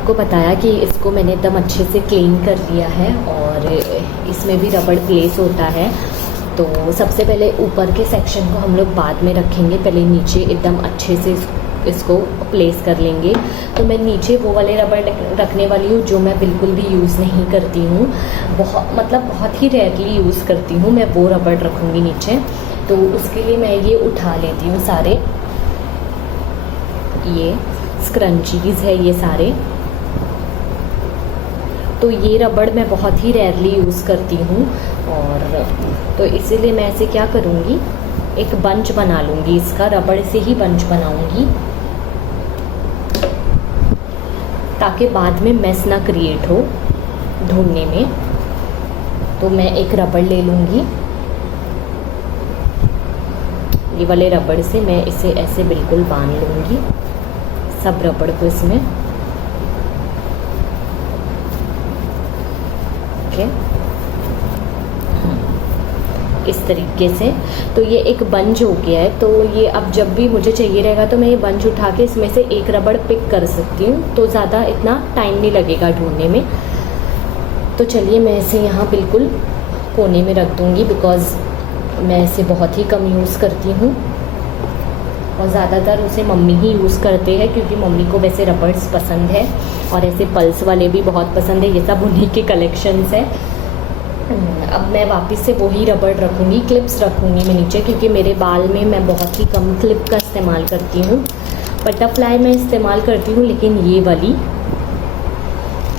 आपको बताया कि इसको मैंने एकदम अच्छे से क्लीन कर लिया है और इसमें भी रबड़ प्लेस होता है। तो सबसे पहले ऊपर के सेक्शन को हम लोग बाद में रखेंगे, पहले नीचे एकदम अच्छे से इसको प्लेस कर लेंगे। तो मैं नीचे वो वाले रबड़ रखने वाली हूँ जो मैं बिल्कुल भी यूज़ नहीं करती हूँ, बहुत ही रेयरली यूज़ करती हूँ, मैं वो रबड़ रखूँगी नीचे। तो उसके लिए मैं ये उठा लेती हूँ सारे, ये स्क्रंचीज़ है ये सारे। तो ये रबड़ मैं बहुत ही रेयरली यूज़ करती हूँ और तो इसीलिए मैं ऐसे क्या करूँगी, एक बंच बना लूँगी इसका, रबड़ से ही बंच बनाऊँगी ताकि बाद में मेस ना क्रिएट हो ढूंढने में। तो मैं एक रबड़ ले लूँगी, ये वाले रबड़ से मैं इसे ऐसे बिल्कुल बांध लूँगी सब रबड़ को इसमें। ओके, इस तरीके से। तो ये एक बंच हो गया है। तो ये अब जब भी मुझे चाहिए रहेगा तो मैं ये बंच उठा के इसमें से एक रबड़ पिक कर सकती हूँ, तो ज़्यादा इतना टाइम नहीं लगेगा ढूंढने में। तो चलिए मैं इसे यहाँ बिल्कुल कोने में रख दूँगी, बिकॉज़ मैं इसे बहुत ही कम यूज़ करती हूँ और ज़्यादातर उसे मम्मी ही यूज़ करते हैं, क्योंकि मम्मी को वैसे रबर्स पसंद है और ऐसे पल्स वाले भी बहुत पसंद है। ये सब उन्हीं के कलेक्शंस है। अब मैं वापस से वही रबड़ रखूँगी, क्लिप्स रखूँगी मैं नीचे, क्योंकि मेरे बाल में मैं बहुत ही कम क्लिप का इस्तेमाल करती हूँ। बटरफ्लाई मैं इस्तेमाल करती हूँ, लेकिन ये वाली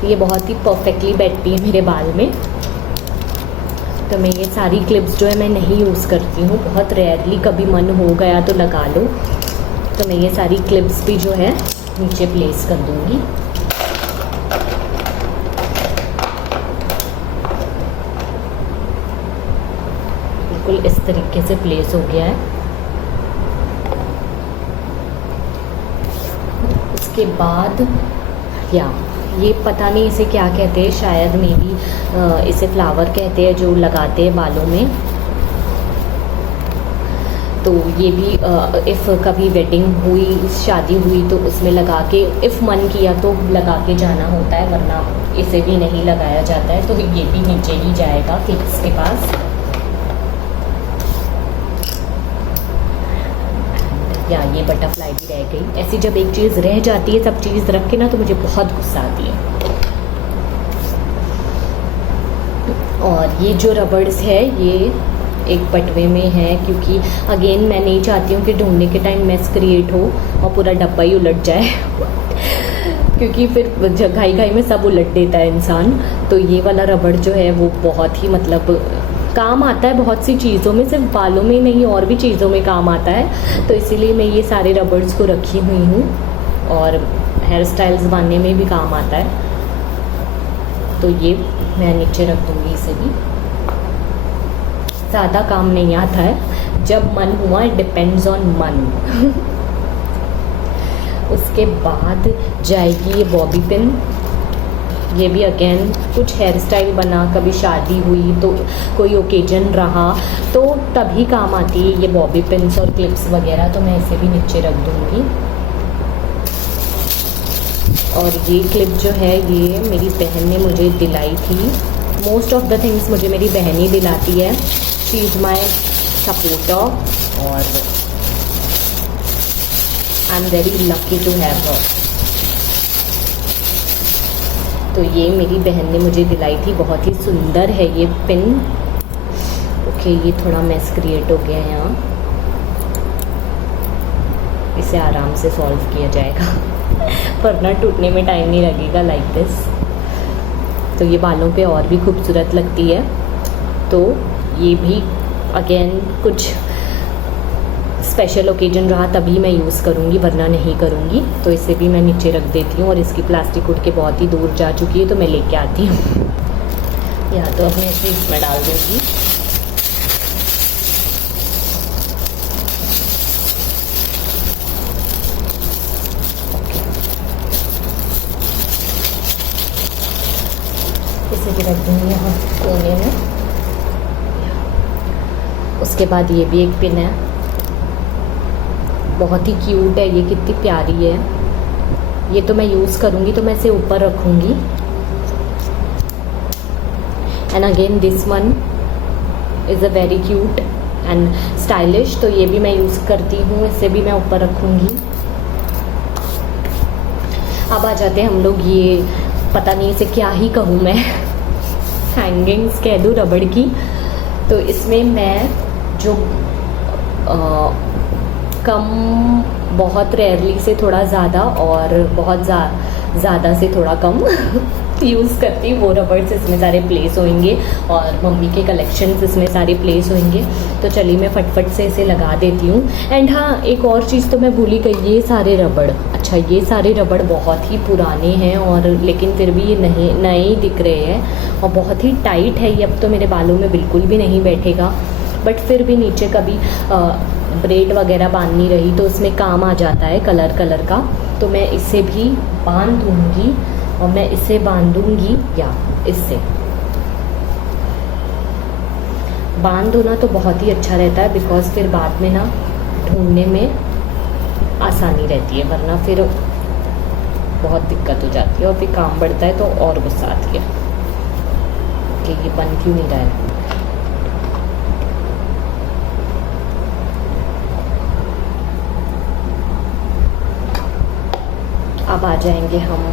ये बहुत ही परफेक्टली बैठती है मेरे बाल में। तो मैं ये सारी क्लिप्स जो है मैं नहीं यूज़ करती हूँ, बहुत रेयरली कभी मन हो गया तो लगा लो। तो मैं ये सारी क्लिप्स भी जो है नीचे प्लेस कर दूँगी। बिल्कुल इस तरीके से प्लेस हो गया है। उसके बाद ये पता नहीं इसे क्या कहते हैं, शायद मे बी इसे फ्लावर कहते हैं जो लगाते हैं बालों में। तो ये भी इफ़ कभी वेडिंग हुई, शादी हुई तो उसमें लगा के, इफ़ मन किया तो लगा के जाना होता है, वरना इसे भी नहीं लगाया जाता है। तो ये भी नीचे ही जाएगा क्लिप्स के पास। या ये बटरफ्लाई भी रह गई। ऐसी जब एक चीज़ रह जाती है, सब चीज़ रख के ना, तो मुझे बहुत गुस्सा आती है। और ये जो रबर्स है ये एक बटवे में है, क्योंकि अगेन मैं नहीं चाहती हूँ कि ढूंढने के टाइम मेस क्रिएट हो और पूरा डब्बा ही उलट जाए क्योंकि फिर घाई घाई में सब उलट देता है इंसान। तो ये वाला रबड़ जो है वो बहुत ही काम आता है बहुत सी चीज़ों में, सिर्फ बालों में नहीं और भी चीज़ों में काम आता है। तो इसीलिए मैं ये सारे रबर्स को रखी हुई हूँ और हेयर स्टाइल्स बांधने में भी काम आता है। तो ये मैं नीचे रख दूँगी इसे भी। ज़्यादा काम नहीं आता है, जब मन हुआ, इट डिपेंड्स ऑन मन उसके बाद जाएगी ये बॉबी पिन। ये भी अगेन कुछ हेयर स्टाइल बना, कभी शादी हुई तो कोई ओकेजन रहा तो तभी काम आती है ये बॉबी पिन्स और क्लिप्स वगैरह। तो मैं इसे भी नीचे रख दूँगी। और ये क्लिप जो है ये मेरी बहन ने मुझे दिलाई थी। मोस्ट ऑफ द थिंग्स मुझे मेरी बहन ही दिलाती है। शी इज़ माई सपोर्टर और I am very lucky to have her. तो ये मेरी बहन ने मुझे दिलाई थी, बहुत ही सुंदर है ये पिन। ओके, ये थोड़ा मेस क्रिएट हो गया है यहाँ, इसे आराम से सॉल्व किया जाएगा वरना टूटने में टाइम नहीं लगेगा लाइक दिस। तो ये बालों पे और भी खूबसूरत लगती है। तो ये भी अगेन कुछ स्पेशल ओकेजन रहा तभी मैं यूज़ करूँगी, वरना नहीं करूँगी। तो इसे भी मैं नीचे रख देती हूँ और इसकी प्लास्टिक उड़ के बहुत ही दूर जा चुकी है, तो मैं लेके आती हूँ। या तो अब मैं इसे इसमें डाल दूँगी। इसे भी रख दूँगी यहाँ कोने में। उसके बाद ये भी एक पिन है, बहुत ही क्यूट है ये, कितनी प्यारी है। ये तो मैं यूज़ करूँगी तो मैं इसे ऊपर रखूँगी। And again this one is a very cute and stylish, तो ये भी मैं यूज़ करती हूँ, इसे भी मैं ऊपर रखूँगी। अब आ जाते हैं हम लोग, ये पता नहीं इसे क्या ही कहूँ मैं, हैंगिंग्स कह दूँ रबड़ की। तो इसमें मैं जो कम, बहुत रेयरली से थोड़ा ज़्यादा और बहुत ज़्यादा से थोड़ा कम यूज़ करती हूँ, वो रबर्स इसमें सारे प्लेस होंगे और मम्मी के कलेक्शंस इसमें सारे प्लेस होंगे। तो चलिए मैं फटफट से इसे लगा देती हूँ। एंड हाँ, एक और चीज़ तो मैं भूल ही गई, ये सारे रबड़, अच्छा ये सारे रबड़ बहुत ही पुराने हैं और लेकिन फिर भी ये नहीं नए दिख रहे हैं और बहुत ही टाइट है ये, अब तो मेरे बालों में बिल्कुल भी नहीं बैठेगा। बट फिर भी नीचे कभी ब्रेड वगैरह बांधनी रही तो उसमें काम आ जाता है कलर का। तो मैं इसे भी बांध दूँगी और मैं इसे बांधूंगी, या इससे बांध दो ना तो बहुत ही अच्छा रहता है, बिकॉज फिर बाद में ना ढूंढने में आसानी रहती है, वरना फिर बहुत दिक्कत हो जाती है और फिर काम बढ़ता है तो और गुस्सा आती है कि ये बन क्यों नहीं रहा है। अब आ जाएंगे हम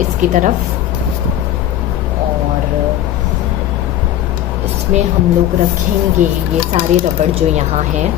इसकी तरफ और इसमें हम लोग रखेंगे ये सारे रबड़ जो यहाँ हैं।